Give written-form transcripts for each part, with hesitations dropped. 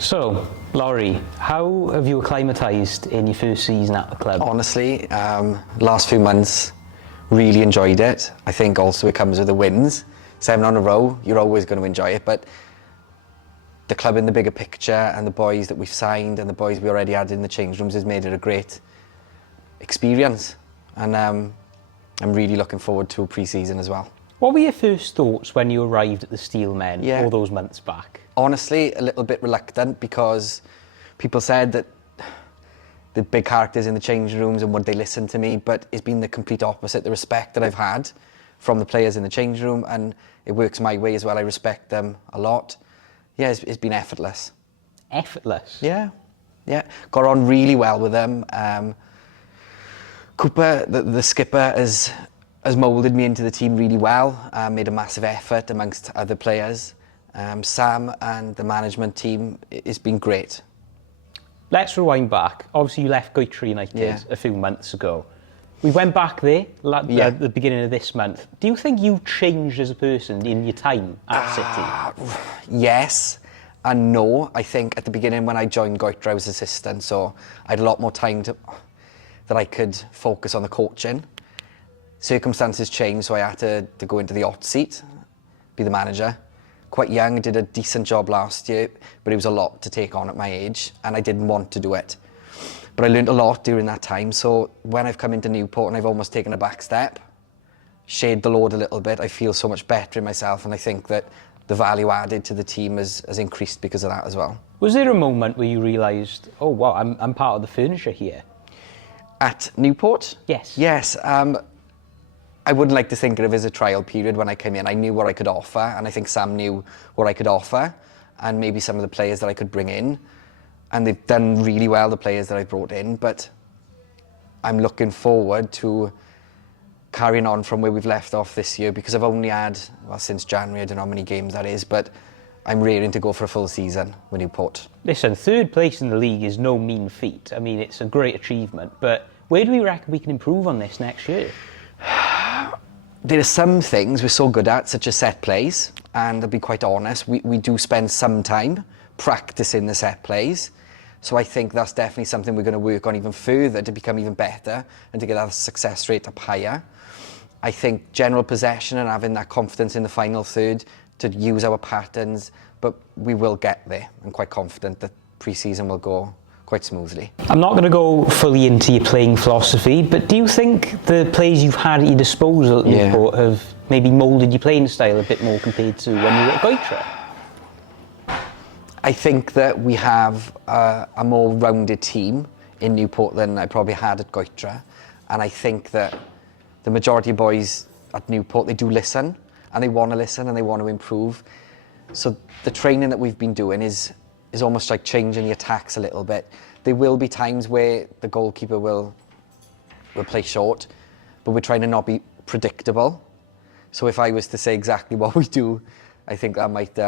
So, Laurie, how have you acclimatised in your first season at the club? Honestly, last few months, really enjoyed it. I think also it comes with the wins. 7 on a row, you're always going to enjoy it, but the club in the bigger picture and the boys that we've signed and the boys we already had in the change rooms has made it a great experience. And I'm really looking forward to pre-season as well. What were your first thoughts when you arrived at the Steelmen all those months back? Honestly, a little bit reluctant because people said that the big characters in the change rooms and would they listen to me, but it's been the complete opposite. The respect that I've had from the players in the change room, and it works my way as well. I respect them a lot. Yeah, it's been effortless. Effortless? Yeah. Got on really well with them. Cooper, the skipper, has moulded me into the team really well, made a massive effort amongst other players. Sam and the management team, it's been great. Let's rewind back. Obviously, you left Goitre United a few months ago. We went back there at the beginning of this month. Do you think you changed as a person in your time at City? Yes and no. I think at the beginning when I joined Goitre, I was assistant, so I had a lot more time that I could focus on the coaching. Circumstances changed, so I had to go into the hot seat, be the manager. Quite young, did a decent job last year, but it was a lot to take on at my age, and I didn't want to do it. But I learned a lot during that time, so when I've come into Newport and I've almost taken a back step, shared the load a little bit, I feel so much better in myself, and I think that the value added to the team has increased because of that as well. Was there a moment where you realised, oh wow, I'm part of the furniture here? At Newport? Yes. Yes. I wouldn't like to think of it as a trial period when I came in. I knew what I could offer, and I think Sam knew what I could offer, and maybe some of the players that I could bring in. And they've done really well, the players that I brought in, but I'm looking forward to carrying on from where we've left off this year, because I've only had, well, since January, I don't know how many games that is, but I'm raring to go for a full season with Newport. Listen, third place in the league is no mean feat. I mean, it's a great achievement, but where do we reckon we can improve on this next year? There are some things we're so good at, such as set plays, and I'll be quite honest, we do spend some time practicing the set plays. So I think that's definitely something we're going to work on even further to become even better and to get our success rate up higher. I think general possession and having that confidence in the final third to use our patterns, but we will get there. I'm quite confident that pre-season will go quite smoothly. I'm not going to go fully into your playing philosophy, but do you think the players you've had at your disposal at Newport have maybe moulded your playing style a bit more compared to when you were at Goitre? I think that we have a more rounded team in Newport than I probably had at Goitre, and I think that the majority of boys at Newport, they do listen, and they want to listen and they want to improve. So the training that we've been doing is almost like changing the attacks a little bit. There will be times where the goalkeeper will play short, but we're trying to not be predictable. So if I was to say exactly what we do, I think that might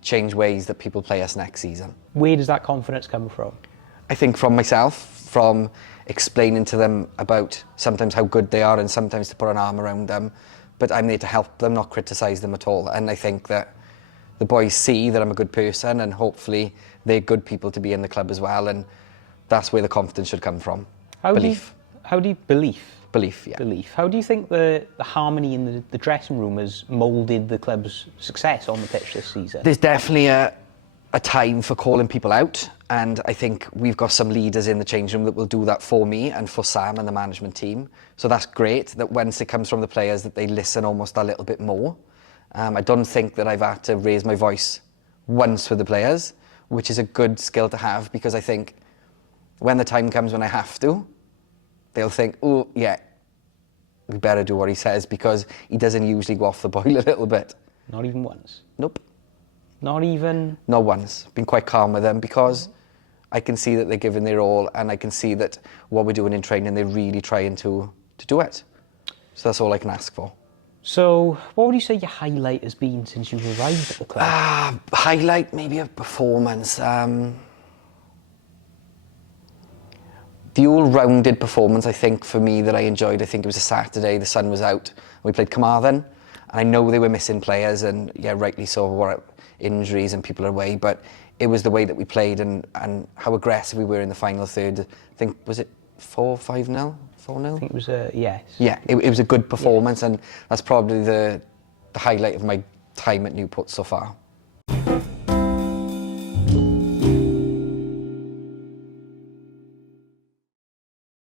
change ways that people play us next season. Where does that confidence come from? I think from myself, from explaining to them about sometimes how good they are and sometimes to put an arm around them, but I'm there to help them, not criticise them at all. And I think that the boys see that I'm a good person, and hopefully they're good people to be in the club as well, and that's where the confidence should come from. Belief. Belief, yeah. Belief. How do you think the harmony in the dressing room has moulded the club's success on the pitch this season? There's definitely a time for calling people out, and I think we've got some leaders in the change room that will do that for me and for Sam and the management team. So that's great that once it comes from the players that they listen almost a little bit more. I don't think that I've had to raise my voice once with the players, which is a good skill to have, because I think when the time comes when I have to, they'll think, oh yeah, we better do what he says, because he doesn't usually go off the boil a little bit. Not even once? Nope. Not even? Not once. Been quite calm with them, because I can see that they're giving their all, and I can see that what we're doing in training, they're really trying to do it. So that's all I can ask for. So, what would you say your highlight has been since you arrived at the club? Highlight, maybe a performance. The all-rounded performance, I think, for me, that I enjoyed, I think it was a Saturday, the sun was out, and we played Carmarthen, and I know they were missing players, and yeah, rightly so. injuries and people away, but it was the way that we played and how aggressive we were in the final third. I think, was it 4-5-0? 4-0? I think it was yes. Yeah, it was a good performance, and that's probably the highlight of my time at Newport so far.